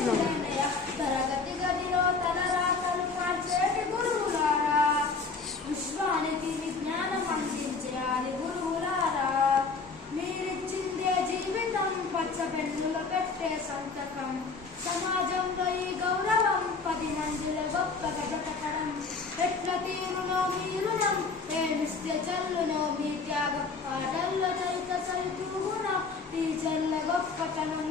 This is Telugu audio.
తరగతి గదిలో తన రాతలు మార్చేటి గురువులారా, విశ్వానికి విజ్ఞానం అందించే ఆది గురువులారా, మీరిచ్చిందే జీవితం పచ్చబెన్నులో పెట్టే సంతకం, సమాజంలో ఈ గౌరవం 10 మందిలో గొప్పగా బ్రతకడం, ఎట్ల తీరునో మీ రుణం ప్రేమిస్తే చల్లునో మీ త్యాగం, ఆటల్లో చరిత సరితూగున టీచర్ల గొప్పతనం